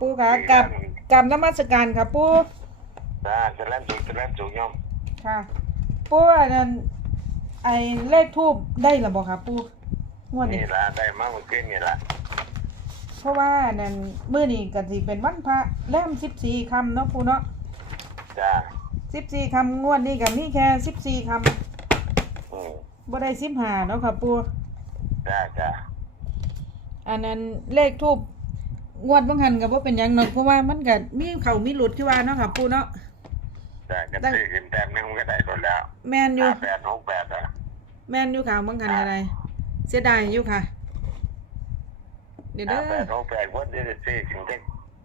ปูค่ะกับกับนมัสการค่ะปูจ้าจะเล่นสูงจะเล่นสูงโยมค่ะ ปูอันนั้นไอ้เลขทูบได้หรือบ่ค่ะปูงวดนี้นี่ละได้มาเมื่อคืนนี่ละเพราะว่าอันนั้นมื้อนี้ก็สิเป็นวันพระแรม14ค่ำเนาะปูเนาะจ้า14ค่ำงวดนี้ก็มีแค่14ค่ำอืมบ่ได้15เนาะค่ะปูจ้าจ้าอันนั้นเลขทูบ งวดบางหันก็บ่เป็นหยังเนาะเพราะว่ามันก็มีเข้ามีหลุดที่ว่าเนาะค่ะปูเนาะจ้ากันตั้งซื้อขึ้นแต้มนึงมันก็ได้หมดแล้วแม่นอยู่ ห้าแปดหกแปดอะแม่นอยู่ค่ะบางหันก็ได้เสียดายอยู่ค่ะ เดี๋ยวห้าเด้แปอดหกแปดวันที่จะซื้อขึ้น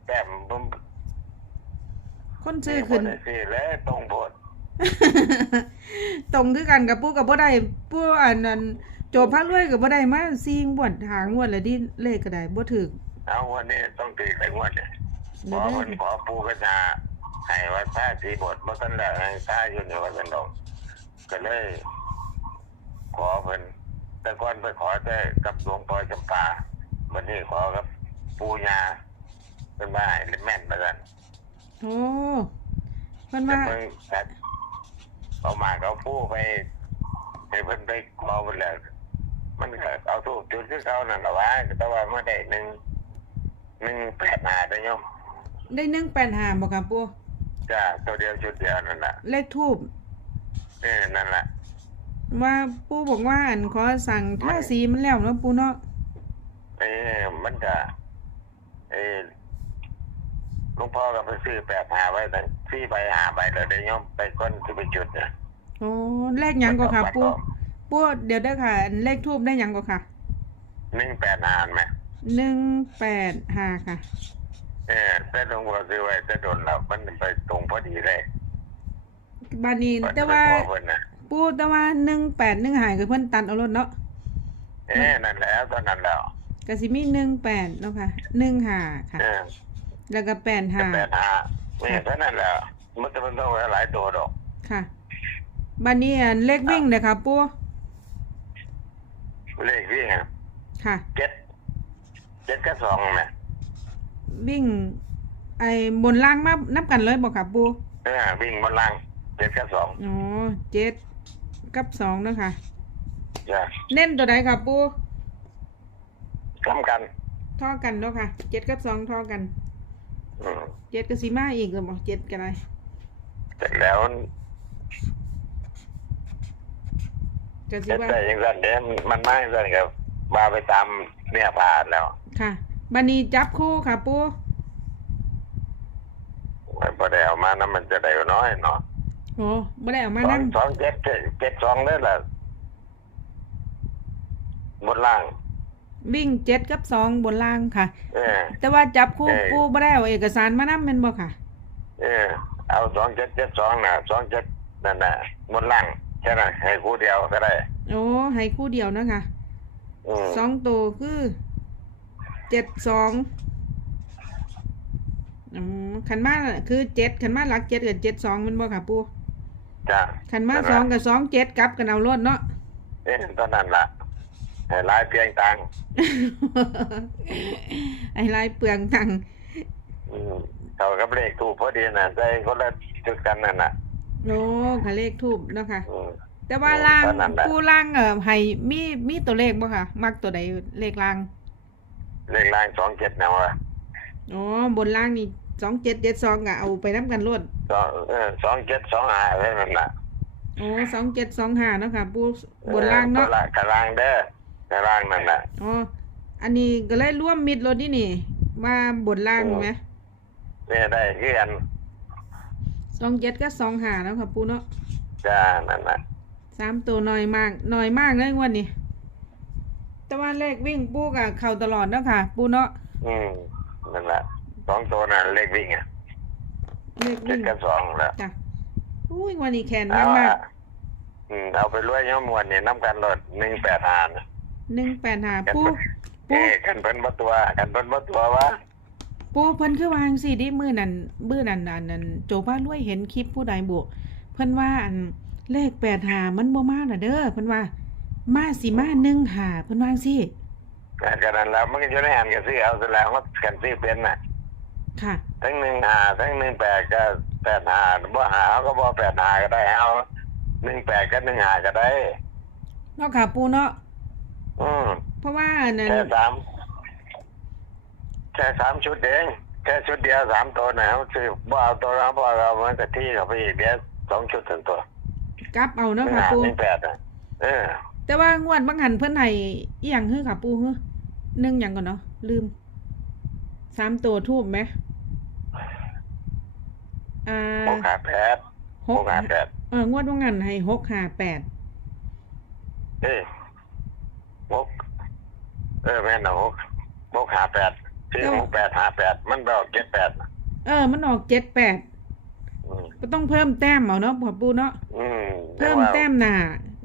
แต้มผมคนซื้อขึ้น บ่ได้ซื้อแล้วตรงโพดตรงคือกันกับปู่กับบ่ได้ปู่อันนั้นโจบพระรวยกับบ่ได้มาซีงวดหางวดละดิเลขก็ได้บ่ถูก เอาวันนี้ต้องตีไปงวดเนี่ยขเดี๋ยอวเด้มันขอปูกระจาให้ว่าท่าสีบทเมื่อกันแล้วให้ท่าอยู่ในวันเป็นดอกก็เลย ขอเพิ่นแต่ก่อนไปขอแต่กับหลวงพ่อจำปาวันนี้ขอกับปูญาเป็นว่าให้แม่นมากันโอ้เพิ่นแต่ว่าเพิ่งแต่เอามาเขาปูไปให้เพิ่นไปขอเพิ่นแล้วมันก็เอาทูบจุดคือเขานั่นแหละวะแต่ว่าเมื่อได้หนึ่ง หนึ่งแปดหาได้ยมได้185บ่ครับปู่จ้าตัวเดียวจุดเดียวนั่นแหละเลขทูบเออนั่นแหละว่าปู่บอกว่าอันขอสั่งทาสีมันแล้วเนาะปู่เนาะเออมันจะเออหลวงพ่อก็ไปซื้อแปดหาไว้แต่ซื้อใบหาใบเลยได้ยมไปก้นที่ไปจุดเนี่ยโอ้เลขหยังก็ค่ะปู่ปู่เดี๋ยวเด้อค่ะอันเลขทูบได้หยังก็ค่ะหนึ่งแปดหาไหม 185ค่ะ เออแต่หลวงพ่อซื้อไว้แต่โดนแล้วมันไปตรงพอดีเลยบาดนี้มันแต่ไปว่าขอเพิ่นน่ะปู่แต่ว่า181หายคือเพิ่นตัดเอารถเนาะเออนั่นแล้วตอนนั้นแล้วก็สิมีหนึ่งแปดเนาะค่ะหนึ่งห้าค่ะ เออแล้วก็แปดจะห้าแปดหาเนี่ยเท่านั้นแหล้วมันจะมันต้องไว้หลายตัวดอก ค่ะบันนี้อันเลขวิ่งเลยค่ะปูเลขวิ่งอะค่ะเจ็ด เจ็ดกับสองนะวิ่ง ไอ้บนล่างมานับกันเลยบอกค่ะปูเออวิ่งบนล่างเจ็ดกับสองอ๋อเจ็ดกับสองเนาะค่ะ จ้ะเน้นตัวใดค่ะปูทำกันเท่อกันเนาะค่ะเจ็ดกับสองเท่อกันอืมเจ็ดกับสีมาอีกหรือบอกเจ็ดกันไรเสร็จแล้วก็สิเจ็ดว่า ได้ยังไงเดี๋ยวมันไม่เรื่องกับว่าไปตาม เนี่ยผ่านแล้วค่ะบันนี้จับคู่ค่ะปูไม่พอได้เอามานะมันจะได้น้อยเนาะโอ้ไม่ได้เออกมาสอนั่งงสองเจ็ดเจ็ดเจ็ดสองเลยล่ะบนล่าง วิ่งเจ็ดกับสองบนล่างค่ะ เออ แต่ว่าจับคู่เอ้ยปูไม่ได้เอาเอกสารมานั่เป็นบ่ค่ะ เออ เอาสองเจ็ดเจ็ดสองน่ะสองเจ็ดนั่นน่ะบนล่างแค่นั้นให้คู่เดียวก็ได้ โอ้ให้คู่เดียวเนาะคะ อืมสองตัวคือเจ็ดสองอืมขันมาคือเจ็ดขันมาหลักเจ็ดกับเจ็ดสองแมันบ่ค่ะปูจ้ะขันมาสองกับสองเจ็ดกลับกันเอารถเนาะ เอ๊ะตอนนั้นล่ะให้หลายเพียงตังค์ไอ้ลายเปลืองตังค์อืมเขากับเลขถูกพอดีน่ะใส่คนละจุดกันนั่นน่ะโอ้ค่ะเลขทูบเนาะค่ะ อืม แต่ว่าล่างตอนนั้นแหละปูล่างเออให้มีมีตัวเลขบ่ค่ะมักตัวใดเลขล่างเลขล่างสองเจ็ดนะวะอ๋อบนล่างนี่สองเจ็ดเจ็ดสองอะเอาไปนับกันรวดสองเออสองเจ็ดสองหาอะไรนั่นน่ะโอ้สองเจ็ดสองห้าเนาะค่ะปูบนล่างเนาะออข้างล่างเด้อข้างล่างนั่นน่ะอ๋ออันนี้ก็เลยร่วมมิดรถนี่นี่มาบนล่างไหมเนี่ยได้คืออันสองเจ็ดก็สองหาแล้วค่ะปูเนาะจ้านั่นน่ะ สามตัวน้อยมากน้อยมากเลยงวันนี้ แต่ว่าเลขวิ่งปูกับเข่าตลอดเนาะค่ะ ปูเนาะอืมนั่นแหละสองตัวน่ะเลขวิ่งอะเลขเจ็ดวิ่งกับสองแล้วจ้ะอุ้ยงวันนี้แขนเอามากอะอืมเอาไปรวยย้อมมวนเนี่ยน้ำกันรถหนึ่งแปดหานหนึ่งแปดหาปูปูเอ้กันเพิ่นบ่ตัว กันเพิ่นบ่ตัววะปูเพิ่นคือวางสิดิมือนั่นมือนั่นอันนั้นโจบ้ารวยเห็นคลิปผู้ใดบุเพิ่นว่าอัน เลขแปดหามันบ่มาน่ะเด้อเพิ่นว่า มาสิมาหนึ่งหาเพิ่นวาจั่งสิกันนั้นแล้วมันก็อยู่ในหันกันซื้อเอาซะแล้วมันกันซื้อเป็นน่ะ ค่ะ ทั้งหนึ่งหาทั้งหนึ่งแปดก็แปดหาบ่หาเขาก็บ่แปดหาก็ได้เอาหนึ่งแปดก็หนึ่งหาก็ได้ เนาะค่ะปูเนาะ อืมเพราะว่านั่นแค่สามแค่สามชุดเองแค่ชุดเดียวสามตัวนะเขาซื้อบ่เอาตัวเราบ่เรามันก็ที่เขาไปอีกเดียวสองชุดถึงตัว กลับเอาหเนาะนึ่งค่ะหาปูหนึ่งแปดอะเออ แต่ว่างวดบางหันเพิ่นให้อีหยังคือค่ะปูฮือหนึ่งหยังก่อนเนาะลืมสามตัวทูบไหมอ่าหกขาแปดหหกกขาแปดเอองวดบางหันให้หกห้าแปดเอ้ยหกเออแม่นเอาหกหกขาแปดซื้อหกแปดหาแปดมันบอกเจ็ดแปดเออ มันออกเจ็ดแปดอืม ก็ต้องเพิ่มแต้มเอาเนาะพ่อปูเนาะอืมเพิ่มแต้มหน้า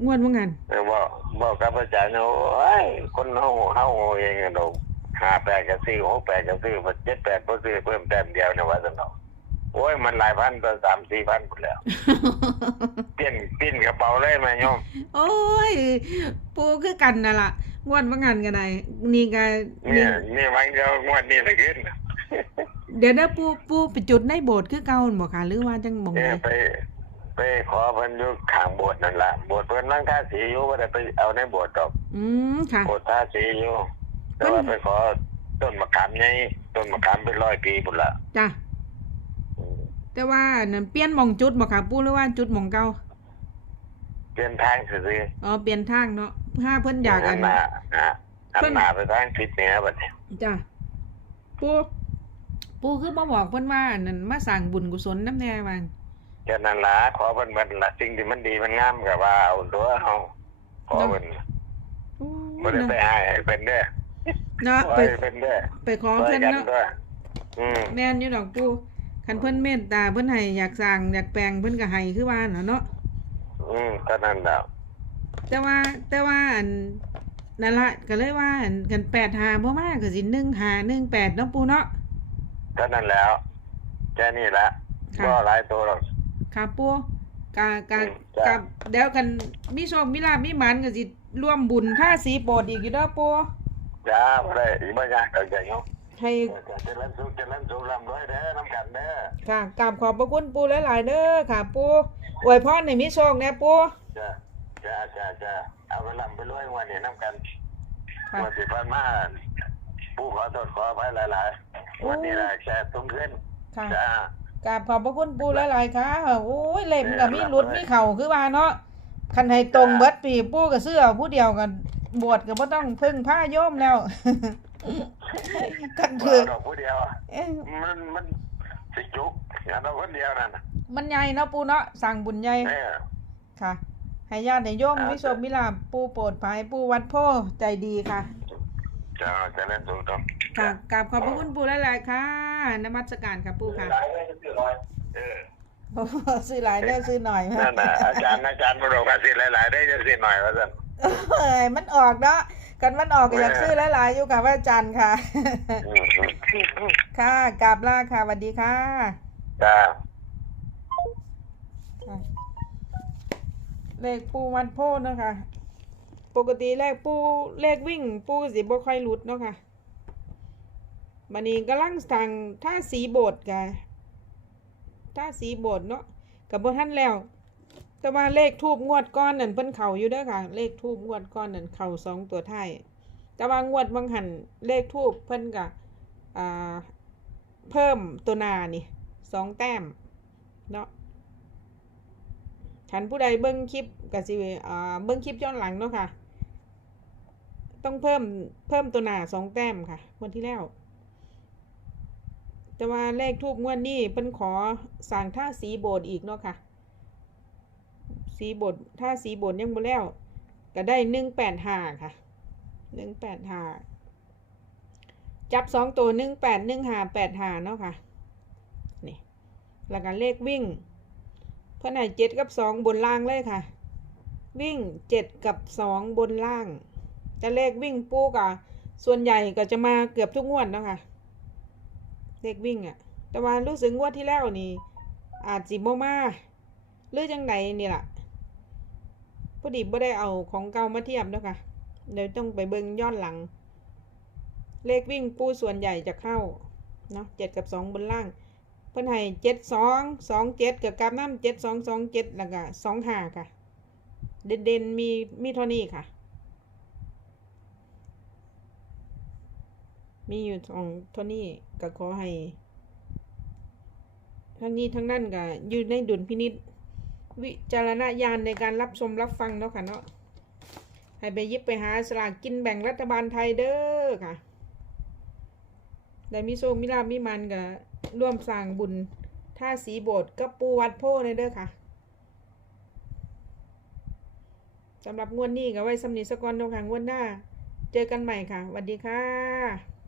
งวดบางหันเออบอกบอกกับอาจารย์ว่าโอ้ยคนเฮาเฮาเองอะดอกหาแปดก็ซื้อหกแปดก็ซื้อเจ็ดแปดก็ซื้อเพิ่มแต้มเดียวเนี่ยว่าซั่นเนาะโอ้ยมันหลายพันตัวสามสี่พันหมดแล้วเปลี่ยนเปลี่ยนกระเป๋าเลยแม่โยมโอ้ยปูคือกันน่ะล่ะงวดบางหันกันไดนี่ก็เนี่นี่ยนี่มันเดียวงวดนี้เลยขึ้น เดี๋ยวนะปูปูไปจุดในโบสถ์คือเก่าหั่นบ่ค่ะหรือว่าจังหมองเนี่ไหยนไป ไปขอเพิ่นอยู่ข้างโบสถ์นั่นล่ะโบสถ์เพิ่นนั่งท่าสีอยู่บ่ได้ไปเอาในโบสถ์ดอกอืมค่ะ โบสถ์ท่าสีอยู่แต่ว่าไปขอต้นมะขามใหญ่ต้นมะขามเป็นร้อยปีพุ่นล่ะจ้ะอืมแต่ว่านั่นเปลี่ยนหมองจุดบ่ค่ะปูหรือว่าจุดหมองเก่าเปลี่ยนทางซื่ออ๋อเปลี่ยนทางเนาะถ้าเพิ่นๆอยากหัอันนหน้าอะหัเพิ่นนหน้าไปทางทิศเหนือบัดนี้จ้ะปู ปูคือมาบอกเพิ่นว่าอันนั่นมาสร้างบุญกุศลนำแน่ว่าแค่นั้นล่ะขอเพิ่นเพิ่นล่ะสิ่งที่มันดีมันงามก็ว่าเอาตัวเฮาขอเพิ่นโอ้บ่ได้ไปเนาะให้ให้เพิ่นเด้อเนาะขอไปให้เพิ่นเด้อไปขอช่วยเพิ่นกันเนาะด้วยอืมแม่นอยู่ดอกปูคันเพิ่นเมตตาเพิ่นให้อยากสร้างอยากแปลงเพิ่นก็ให้คือว่าน่ะเนาะอืมก็นั่นแล้วแต่ว่าแต่ว่าอันนั่นละก็เลยว่าอันกัน8 5บ่มาก็สิ1 5 1 8เนาะปูเนาะ ก็นั่นแล้ว แค่นี้ละค่ะ ก็หลายตัวหรอก ค่ะปูกะกะอืมจ้ะ กับเดี๋ยวกันมีโชคมีลาภมีหมันก็สิร่วมบุญค่าสีโปรดอีกอยู่เด้อปูจ้าบ่ได้อีบ่ยากเอาใจเนาะให้เจริญสุขเจริญสุขร่ำรวยเด้อน้ำกันเด้อค่ะกราบขอบพระคุณปูหลายๆเด้อค่ะปูอวยพรให้มีโชคแน่ปูจ้าจ้าจ้าจ้าเอาไปร่ำไปรวยวันนี้น้ำกันค่ะวันที่ผ่านมาผู้ขอโทษขออภัยหลายๆ วันนี้แหละแค่ตุ้มขึ้นค่ะจ้ากราบขอบพระคุณปูหลายๆค่ะโอ้ยเล่มก็มีหลุดมีเข่าคือว่าเนาะคันให้ตรงเบิดปีปูก็ซื้อเอาผู้เดียวกันบวชก็บ่ต้องพึ่งผ้าโยมแล้วกันคือดอกผู้เดียวเอ๊ะมันมันสิจุกอย่างเราคนเดียวนั่นน่ะมันใหญ่เนาะปูเนาะสั่งบุญใหญ่เออค่ะให้ญาติให้โยมอ่ามิโชคมิลาภปูโปรดภัยปูวัดโพใจดีค่ะจ้าเจริญสุขต้อง ค่ะกราบขอบพระคุณปูหลายๆค่ะนมัสการค่ะปูค่ะเออโอ้โหซื้อหลายได้อซื้อหน่อยนั่นน่ะอาจารย์อาจารย์มาบอกว่าสิหลายๆได้จะสิหน่อยว่าซั่นเอ้ยมันออกเนาะกันมันออกก็อยากซื้อหลายๆอยู่ค่ะพระอาจารย์ค่ะอืมอืมค่ะกราบลาค่ะสวัสดีค่ะจ้าค่ะเลขปูวัดโพธิ์เนาะคะ ปกติเลขปูเลขวิ่งปูสิบ่ค่อยหลุดเนาะค่ะ บันนี้กำลังสั่งท่าสีโบดกะท่าสีโบดเนาะกับบ่ท่านแล้ว แต่ว่าเลขทูบงวดก้อนนั่นเพิ่นเข่าอยู่เด้อค่ะ เลขทูบงวดก้อนนั่นเข่าสองตัวท้ายแต่ว่างวดบางหันเลขทูบเพิ่นกะอ่าเพิ่มตัวหนานี่สองแต้มเนาะฉันผู้ใดเบิ้งคลิปก็สิอ่าเบิ้งคลิปย้อนหลังเนาะค่ะ ต้องเพิ่มเพิ่มตัวหนาสองแต้มค่ะวันที่แล้ว แต่ว่าเลขทูบงวดนี้เพิ่นขอสั่งท่าสีโบสถ์อีกเนาะค่ะ สีโบสถ์ท่าสีโบสถ์ยังบ่แล้ว ก็ได้หนึ่งแปดห้าค่ะหนึ่งแปดห้าจับสองตัวหนึ่งแปดหนึ่งห้าแปดห้าเนาะค่ะนี่แล้วก็เลขวิ่ง เพื่อนให้เจ็ดกับสองบนล่างเลยค่ะ วิ่งเจ็ดกับสองบนล่าง จะเลขวิ่งปูกะส่วนใหญ่ก็จะมาเกือบทุกงวดเนาะค่ะ เลขวิ่งอะ่ะ แต่ว่ารู้สึกงวดที่แล้วนี่อาจจิบมาหรือจังไหนนี่ล่ะพอดีบ่ได้เอาของเก่ามาเทียบเนาะค่ะ เดี๋ยวต้องไปเบิ่งย้อนหลัง เลขวิ่งปูส่วนใหญ่จะเข้าเนาะเจ็ดกับสองบนล่าง เพิ่นให้เจ็ดสองสองเจ็ดกับกราบน้ำเจ็ดสองสองเจ็ดแล้วก็สองห้าค่ะ เด่นเด่นๆมีมีเท่านี้ค่ะ มีอยู่สองเท่านี้ก็ขอให้ทั้งนี้ทั้งนั้นก็อยู่ในดุลพินิษวิจารณญาณในการรับชมรับฟังเนาะค่ะเนาะให้ไปยิบไปหาสลากกินแบ่งรัฐบาลไทยเด้อค่ะได้มีโชคมีลามีมันก็ร่วมสร้างบุญท่าสีโบสถ์กับปูวัดโพเลยเด้อค่ะสำหรับงวดนี้ก็ไว้สำนีสกอนเนาะค่ะงวดหน้า เจอกันใหม่ค่ะสวัสดีค่ะ